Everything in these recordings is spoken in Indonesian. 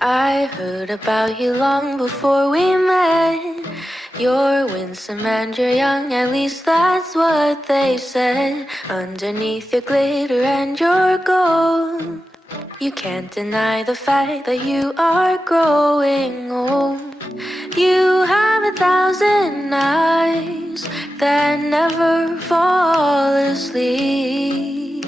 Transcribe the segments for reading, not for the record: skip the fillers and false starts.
I heard about you long before we met. You're winsome and you're young, at least that's what they said. Underneath your glitter and your gold, you can't deny the fact that you are growing old. You have 1,000 eyes that never fall asleep.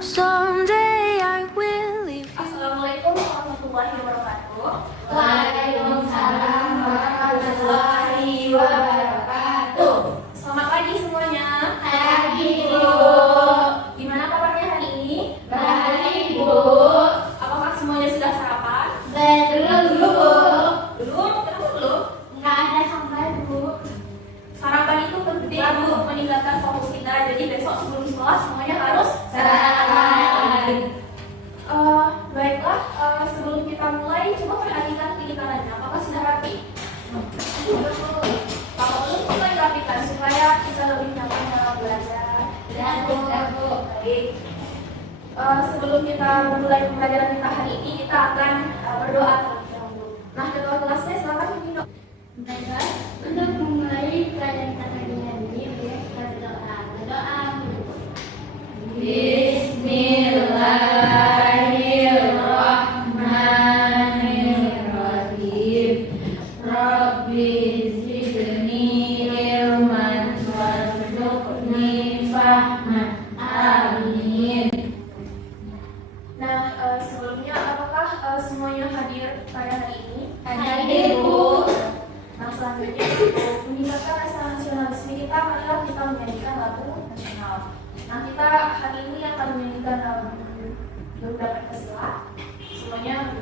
Someday I will leave you. Assalamualaikum warahmatullahi wabarakatuh. Waalaikumsalam warahmatullahi wabarakatuh. Selamat pagi semuanya. Pagi, Bu. Gimana kabarnya hari ini? Baik, Bu. Apakah semuanya sudah sarapan? Belum, Bu. Belum? Kenapa belum? Nggak ada sampai, Bu. Sarapan itu penting untuk meningkatkan fokus kita. Jadi besok sebelum sekolah semuanya harus Sarapan. Baiklah, sebelum kita mulai, coba perhatikan pilih kanannya. Apakah sudah rapi? Kalau belum, mulai rapikan supaya kita lebih nyaman dalam belajar. Bu. Baik. Sebelum kita memulai pembelajaran kita hari ini, kita akan berdoa terlebih dahulu. Nah, ketua kelasnya silakan pimpin. Baiklah, untuk memulai pelajaran kita hari ini, kita berdoa. Bismillahirrahmanirrahim. Rabbi zidni ilman warzuqni fahman. Amin. Nah, sebelumnya apakah semuanya hadir pada hari ini? Hadir, Bu. Nah, selanjutnya untuk meningkatkan rasa nasionalisme kita, marilah kita menyanyikan lagu nasional. Nah, kita hari ini akan menyanyikan lagu Garuda Pancasila. Semuanya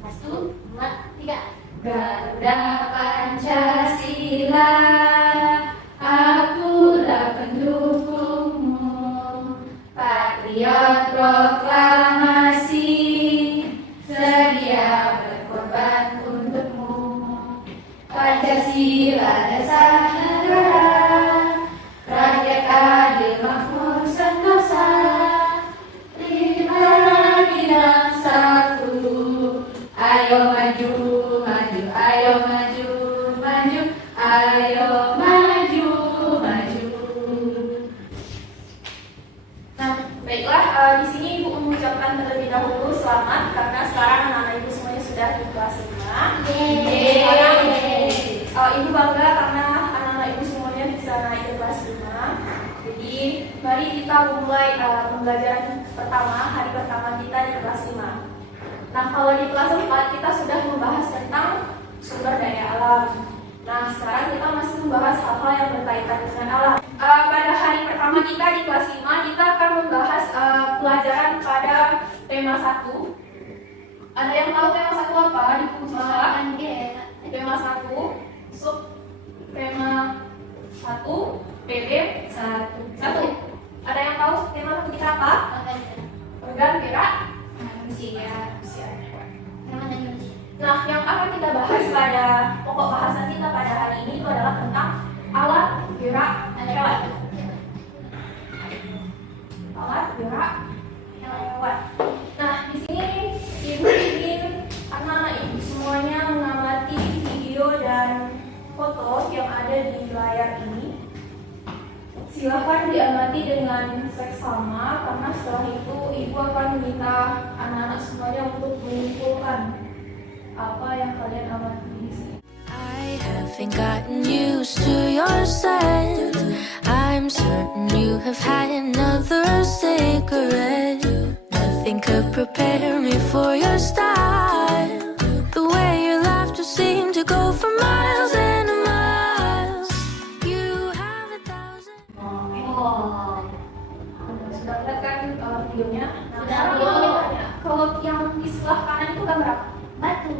Satu, dua, tiga. Garuda Pancasila, akulah pendukungmu. Patriot proklamasi, sedia berkorban untukmu. Pancasila dasar negara, rakyat adil makmur sentosa. Lima bidang satu, ayo maju, maju, ayo maju, maju, ayo maju, maju. Nah, baiklah, di sini Ibu mengucapkan terlebih dahulu selamat karena sekarang anak-anak Ibu semuanya sudah di kelas 5. Sekarang Ibu bangga karena anak-anak Ibu semuanya bisa naik ke kelas 5. Jadi, mari kita mulai pembelajaran pertama, hari pertama kita di kelas 5. Nah, kalau di kelas 4 kita sudah membahas tentang sumber daya alam. Nah, sekarang kita masih membahas hal-hal yang berkaitan dengan alam. Pada hari pertama kita di kelas 5, kita akan membahas pelajaran pada tema 1. Ada yang tahu tema 1 apa di buku sekolah? Tema 1, sub tema 1, PB 1. Ada yang tahu tema 1 kita apa? Organ gerak manusia. Nah, yang akan kita bahas pada pokok bahasan kita pada hari ini itu adalah tentang alat gerak hewan. Alat gerak hewan. Nah, di sini Ibu ingin anak-anak Ibu semuanya mengamati video dan foto yang ada di layar ini. Silakan diamati dengan seksama karena setelah itu Ibu akan meminta anak-anak semuanya untuk menyimpulkan apa yang kalian amati di sini. I haven't gotten used to your scent. I'm certain you have had another cigarette. Nothing could prepare me for your style. The way your laughter seemed to go for miles and miles. You have 1,000. Sudah lihat kan videonya? Nah, Sudah, sekarang Bu. kita tanya, kalau yang di sebelah kanan itu gambar apa? Batu.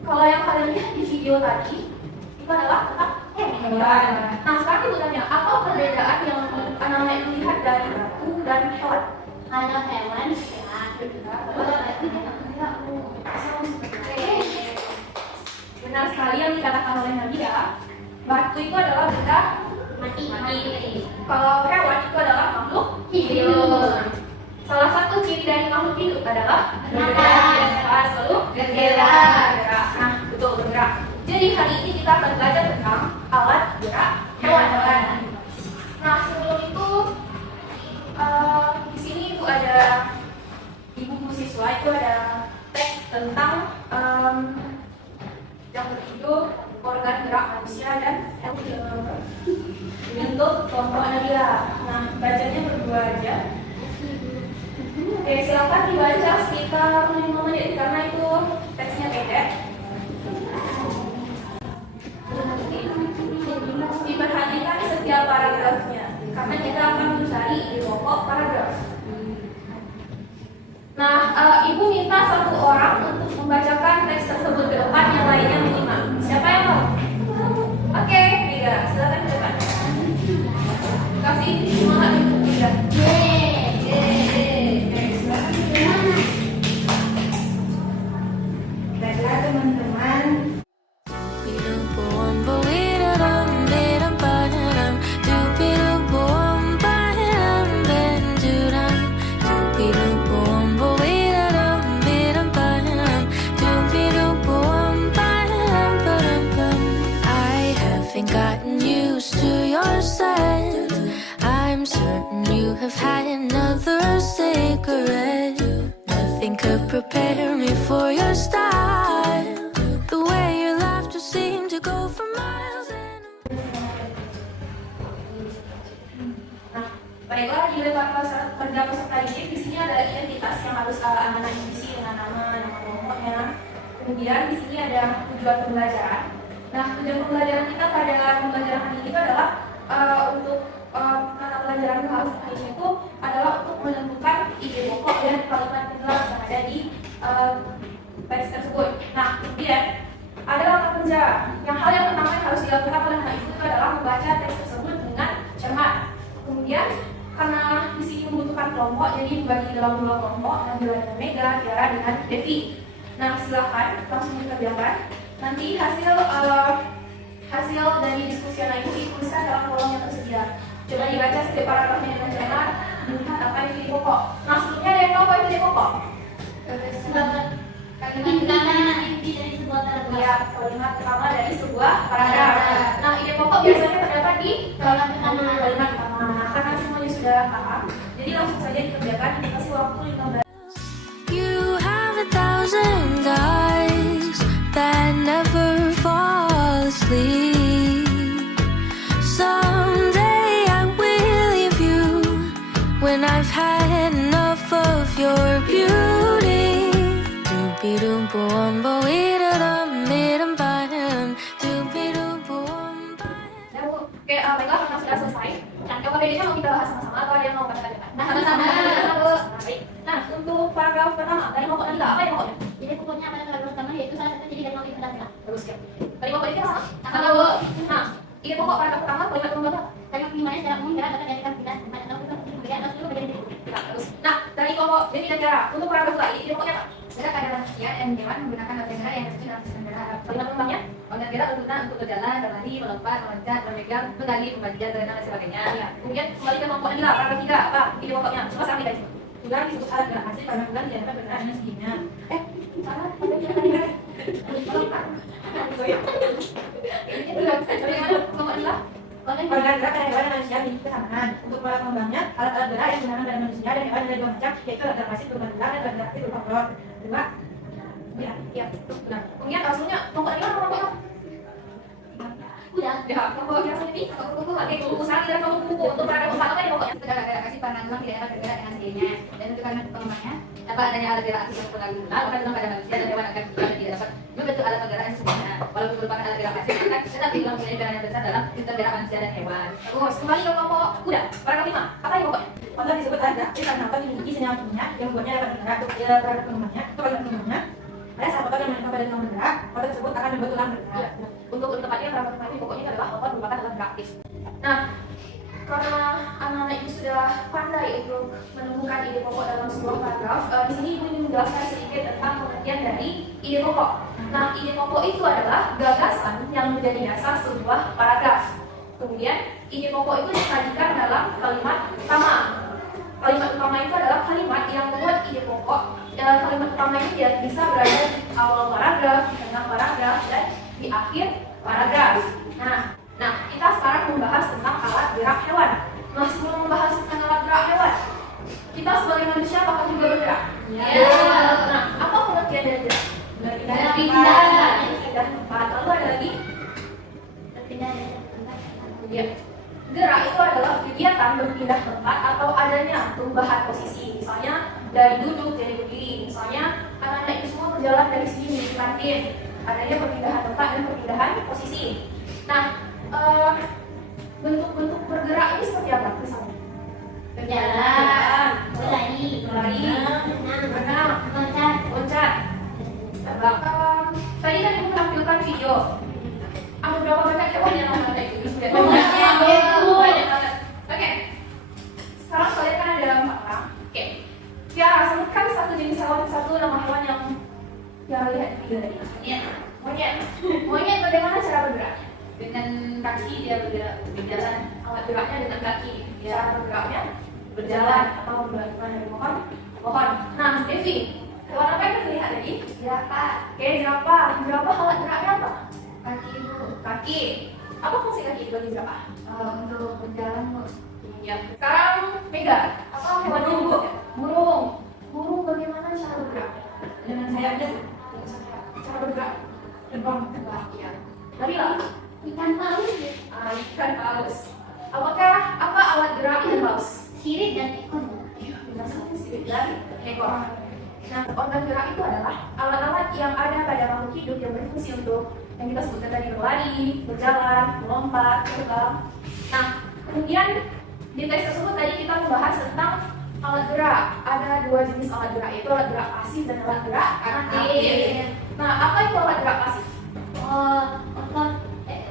Kalau yang kalian lihat di video tadi itu adalah tentang hewan. Nah, sekarang Ibu tanya, apa perbedaan yang anak-anak Ibu lihat dari batu dan hewan? Kalau hewan, Benar sekali yang dikatakan oleh Nadia. Batu itu adalah benda mati. Kalau hewan itu adalah makhluk hidup. hidup. Salah satu ciri dari makhluk hidup adalah bergerak, selalu bergerak. Nah, betul bergerak. Jadi hari ini kita akan belajar tentang alat gerak hewan. Nah, sebelum itu di sini itu ada di buku siswa itu ada teks tentang yang berjudul organ gerak manusia dan bentuk kelompok Nabila. Nah, bacanya berdua aja. Oke, silakan dibaca sekitar 5 menit karena itu teksnya pendek. Diperhatikan setiap paragrafnya karena kita akan mencari ide pokok paragraf. Nah, ibu minta satu orang untuk membacakan teks tersebut ke depan, yang lainnya menyimak. Siapa yang mau? Oke, Tiga, silakan ke depan. Kasih semangat ibu Tiga. Baiklah teman-teman. I'm certain you have had another cigarette. Nothing could prepare me for your style. The way your laughter seemed to go for miles and Baiklah, di pada peserta didik di sini ada identitas yang harus anak-anak isi dengan nama kelompoknya. Kemudian di sini ada tujuan pembelajaran. Nah, tujuan pembelajaran kita pada pembelajaran hari ini itu adalah untuk mata pelajaran bahasa Indonesia itu adalah untuk menentukan ide pokok dan kalimat penjelas yang ada di teks tersebut. Nah, kemudian ada langkah kerja. Hal yang pertama yang harus dilakukan oleh anak itu adalah membaca teks tersebut dengan cermat. Kemudian karena di sini membutuhkan kelompok, jadi dibagi dalam 2 kelompok, Nabila dan Mega, Tiara dengan Devi. Nah, silakan langsung dikerjakan. Nanti hasil dari diskusi anak itu dituliskan dalam kolom yang tersedia. Coba dibaca setiap paragrafnya dengan cermat, dilihat apa itu ide pokok. Nah, sebelumnya ada yang tahu apa itu ide pokok? Kalimat inti dari sebuah paragraf. Ya, kalimat pertama dari sebuah paragraf. Nah, ide pokok biasanya terdapat di kalimat pertama. Nah, karena semuanya sudah paham, jadi langsung saja dikerjakan. Dikasih waktu 15. you have 1,000 eyes that never fall asleep. Someday I will leave you when I've had enough of your beauty. Oke, baiklah, karena sudah selesai. Nah, coba bedanya mau kita bahas sama-sama atau ada yang mau baca lagi? Nah, sama-sama. Baik. Nah, untuk paragraf pertama, dari pokok Nabila, apa yang pokoknya? Jadi pokoknya pada paragraf pertama yaitu salah satu ciri dari makhluk hidup adalah Terus ya. Dari pokok ini sama? Sama. Nah, ide pokok paragraf pertama, kalimat umum berapa? kalimat penghimbauannya secara umum dapat diartikan tidak tempat atau kemudian atau seluruh bagian diri. Nah, terus. Nah, dari kelompok Devi dan Tiara, untuk paragraf kedua, ide pokoknya apa? Gerak adalah manusia dan hewan menggunakan organ gerak yang tersusun dalam sistem gerak. Kalimat kembangnya? Organ gerak berguna untuk berjalan, berlari, melompat, meloncat, memegang, menggali, memanjat, berenang, dan sebagainya. Ya. Kemudian kembali ke kelompok Nabila, paragraf 3, apa? Ide pokoknya. Coba sekarang dikaji. Juga disebut alat gerak asli karena bulan dianggap bergerak dengan sendirinya. Salah, ada yang ada. Bagaimana kelompok Nabila? Organ gerak pada hewan dan manusia memiliki kesamaan. Untuk pola kembangnya, alat-alat gerak yang digunakan pada manusia dan hewan ada 2 macam, yaitu alat gerak asli berupa gerak dan alat gerak aktif berupa motor. Kedua, Ya, benar. Kemudian sebelumnya kelompok Nabila kelompok apa? Udah. Ya, kelompok yang sendiri, kelompok pakai buku salah dan kelompok buku untuk paragraf 4 apa ya pokoknya? segala gerak asli karena bulan tidak dapat bergerak dengan sendirinya. Dan untuk karena pengembangannya, dapat adanya alat gerak aktif berupa gerak, maka dalam pada manusia dan hewan akan tidak dapat membentuk alat penggerak yang sempurna. Walaupun merupakan alat gerak asli, maka tetap tidak mempunyai peran yang besar dalam sistem gerak manusia dan hewan. Terus kembali ke kelompok kuda, paragraf 5. Apa ya pokoknya? Motor disebut alat gerak aktif karena motor memiliki senyawa kimia yang membuatnya dapat bergerak. Untuk paragraf pengembangannya, pada saat motor yang menempel pada tulang bergerak, motor tersebut akan membuat tulang bergerak. Untuk tepatnya paragraf 5 ini pokoknya adalah motor merupakan alat gerak aktif. Nah, karena anak-anak ini sudah pandai untuk menemukan ide pokok dalam sebuah paragraf, di sini ibu ingin menjelaskan sedikit tentang pengertian dari ide pokok. Nah, ide pokok itu adalah gagasan yang menjadi dasar sebuah paragraf. Kemudian, ide pokok itu disajikan dalam kalimat pertama. pokok. Kalimat utama ini bisa berada di awal paragraf, di tengah paragraf, dan di akhir paragraf. Nah, kita sekarang membahas tentang alat gerak hewan. Nah, sebelum membahas tentang alat gerak hewan, kita sebagai manusia apakah juga bergerak? Ya. Nah, apa pengertian dari gerak? Berpindah. Pindah tempat. Lalu ada lagi? Berpindah dari tempat. Ya. Gerak itu adalah kegiatan berpindah tempat atau adanya perubahan posisi. Misalnya dari duduk jadi berdiri. Misalnya anak-anak itu semua berjalan dari sini menuju kantin. Adanya perpindahan tempat dan perpindahan posisi. Nah, bentuk-bentuk bergerak ini seperti apa? Misalnya Berjalan. Berlari. berenang, loncat. Tadi kan ibu menampilkan video. Ada berapa banyak hewan yang ada itu? Banyak banget. Oke. Sekarang kalian kan ada 4 orang. Oke. Tiara, sebutkan satu jenis hewan, satu nama hewan yang Tiara lihat di video tadi. Monyet. Monyet bagaimana cara bergeraknya? Dengan kaki dia berjalan. Alat geraknya dengan kaki. Cara bergeraknya berjalan atau bergerak dari pohon ke pohon. Nah, Devi, hewan apa yang terlihat tadi? Jerapah. Oke, jerapah. Jerapah alat geraknya apa? Kaki ibu. Kaki. Apa fungsi kaki bagi jerapah? Untuk berjalan bu. Ya. Sekarang Mega. Apa hewan ini? Burung. Burung bagaimana cara bergerak? Dengan sayapnya. Cara bergerak. Terbang. Ya. Nabila. Ikan paus. Ikan paus. Apakah apa alat gerak ikan paus? Sirip dan ekor. Iya, benar sekali sirip dan ekor. Nah, organ gerak itu adalah alat-alat yang ada pada makhluk hidup yang berfungsi untuk yang kita sebutkan tadi berlari, berjalan, melompat, terbang. Nah, kemudian di tes tersebut tadi kita membahas tentang alat gerak. Ada 2 jenis alat gerak, yaitu alat gerak pasif dan alat gerak aktif. Nah, apa itu alat gerak pasif? Otot.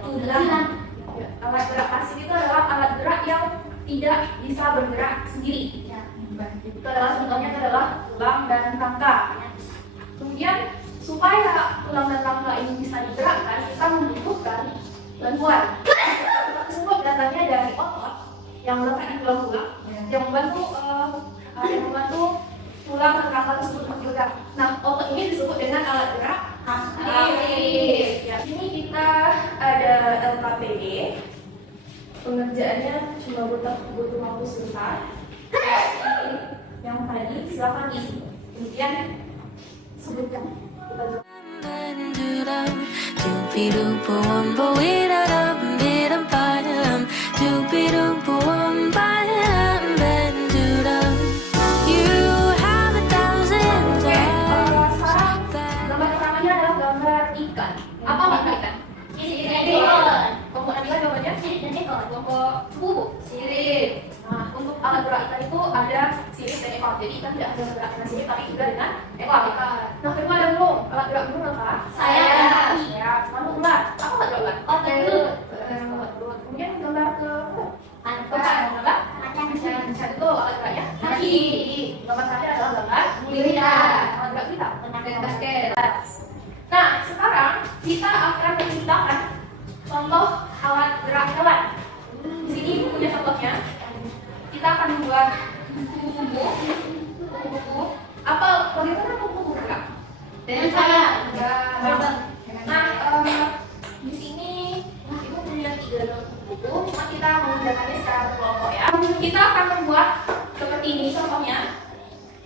Tulang. Alat gerak pasif itu adalah alat gerak yang tidak bisa bergerak sendiri. Itu adalah contohnya adalah tulang dan rangka. Kemudian supaya tulang dan rangka ini bisa digerakkan, kita membutuhkan bantuan. Tersebut datangnya dari otot yang letak di tulang yang membantu tulang dan rangka tersebut bergerak. Nah, otot ini disebut dengan alat gerak aktif. Ya, sini kita ada LKPD. Pengerjaannya cuma butuh waktu sebentar. Yang tadi silakan isi. Kemudian sebutkan. Gambar pertamanya adalah gambar ikan. Apa makna ikan? Sirip dan ekor. Kelompok Nabila gambarnya Sirip dan ekor. kelompok bubu. Sirip. Nah, untuk alat gerak ikan itu ada sirip dan ekor. Jadi ikan tidak hanya bergerak dengan sirip, tapi juga dengan ekor. Nah, kedua ada burung. Alat gerak burung apa? Sayap. Ya, lalu ular. Apa alat gerak ular? Otot. Kemudian gambar ke Anpa. macan itu alat geraknya kaki. Gambar terakhir adalah gambar Gurita. alat gerak kita. Dengan basket. Nah, sekarang kita akan menciptakan contoh alat gerak hewan. Di sini ibu punya contohnya. Kita akan membuat kuku. Apa bagaimana kuku bergerak? Dengan sayap. Nah, di sini ibu punya 3 buku. Cuma kita menggunakannya secara berkelompok ya. Kita akan membuat seperti ini contohnya.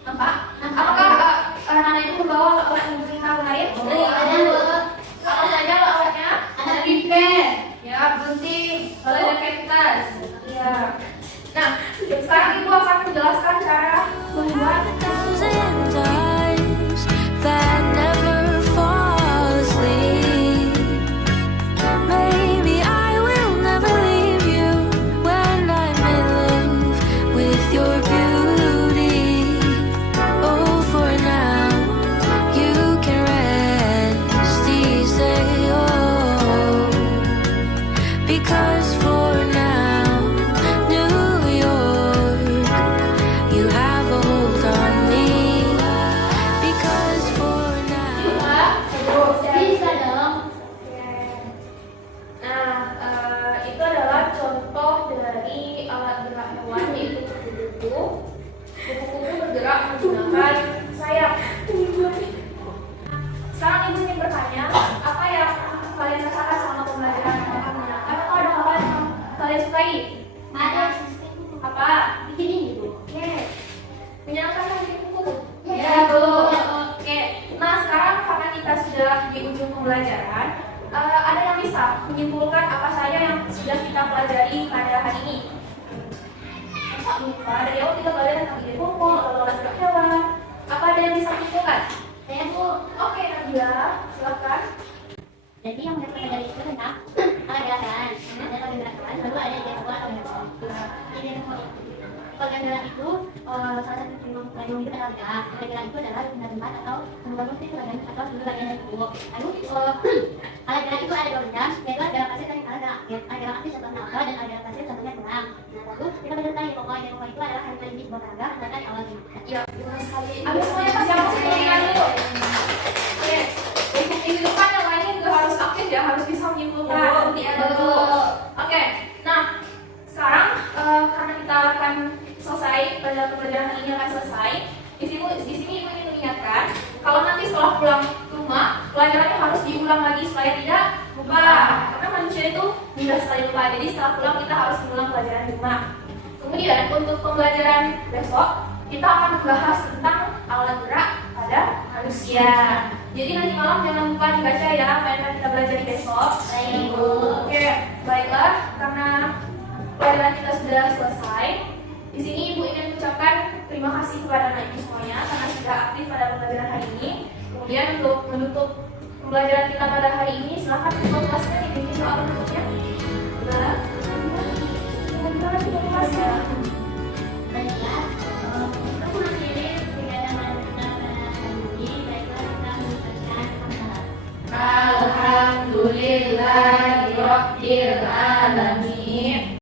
Nampak? Apakah anak-anak itu membawa alat yang kita kemarin? Apa saja alatnya? Ada pipet. Ya, gunting, lalu ada kertas. Ya. Nah, sekarang ibu akan menjelaskan cara membuat Because for now, New York Ayo kita belajar tentang ide pokok, lalu gerak hewan. Apa ada yang bisa ditentukan? Saya Bu. Oke, Nabila, silakan. Jadi yang saya pelajari itu tentang alat gerakan. Ada organ gerakan, lalu ada ide pokok atau gerakan. Ide pokok organ gerak itu salah satu primordial itu adalah gerak. Organ gerak itu adalah benda tempat atau membangun sistem organ atau seluruh bagian dari tubuh. Lalu alat gerak itu ada dua benda, yaitu alat gerak pasif dan alat gerak aktif. Alat gerak aktif contohnya apa dan alat gerak pasif contohnya kurang. Nah, lalu kita belajar tentang ide pokok. Ide pokok itu adalah kalimat inti sebuah paragraf misalkan di awal ini. Ya, benar sekali. Ayo semuanya kasih aku pendidikan dulu. Oke, di depan yang lainnya juga harus aktif ya, harus bisa menyimpulkan. Betul. Oke, nah sekarang karena kita akan selesai, pelajaran hari ini akan selesai. Di sini ibu ingin mengingatkan, kalau nanti setelah pulang ke rumah, pelajarannya harus diulang lagi supaya tidak lupa. Karena manusia itu mudah sekali lupa. Jadi setelah pulang kita harus mengulang pelajaran di rumah. Kemudian untuk pembelajaran besok, kita akan membahas tentang alat gerak pada manusia. Jadi nanti malam jangan lupa dibaca ya apa yang akan kita belajar besok. Baik, Bu. Oke, baiklah, karena pelajaran kita sudah selesai. Di sini Ibu ingin mengucapkan terima kasih kepada anak Ibu semuanya karena sudah aktif pada pembelajaran hari ini. Kemudian untuk menutup pembelajaran kita pada hari ini, silakan ketua kelasnya dibimbing doa penutupnya. Nah, gimana ketua kelasnya? Baiklah, untuk mengakhiri kegiatan kita pada hari ini, baiklah kita mengucapkan hamdalah. Alhamdulillahirabbil alamin.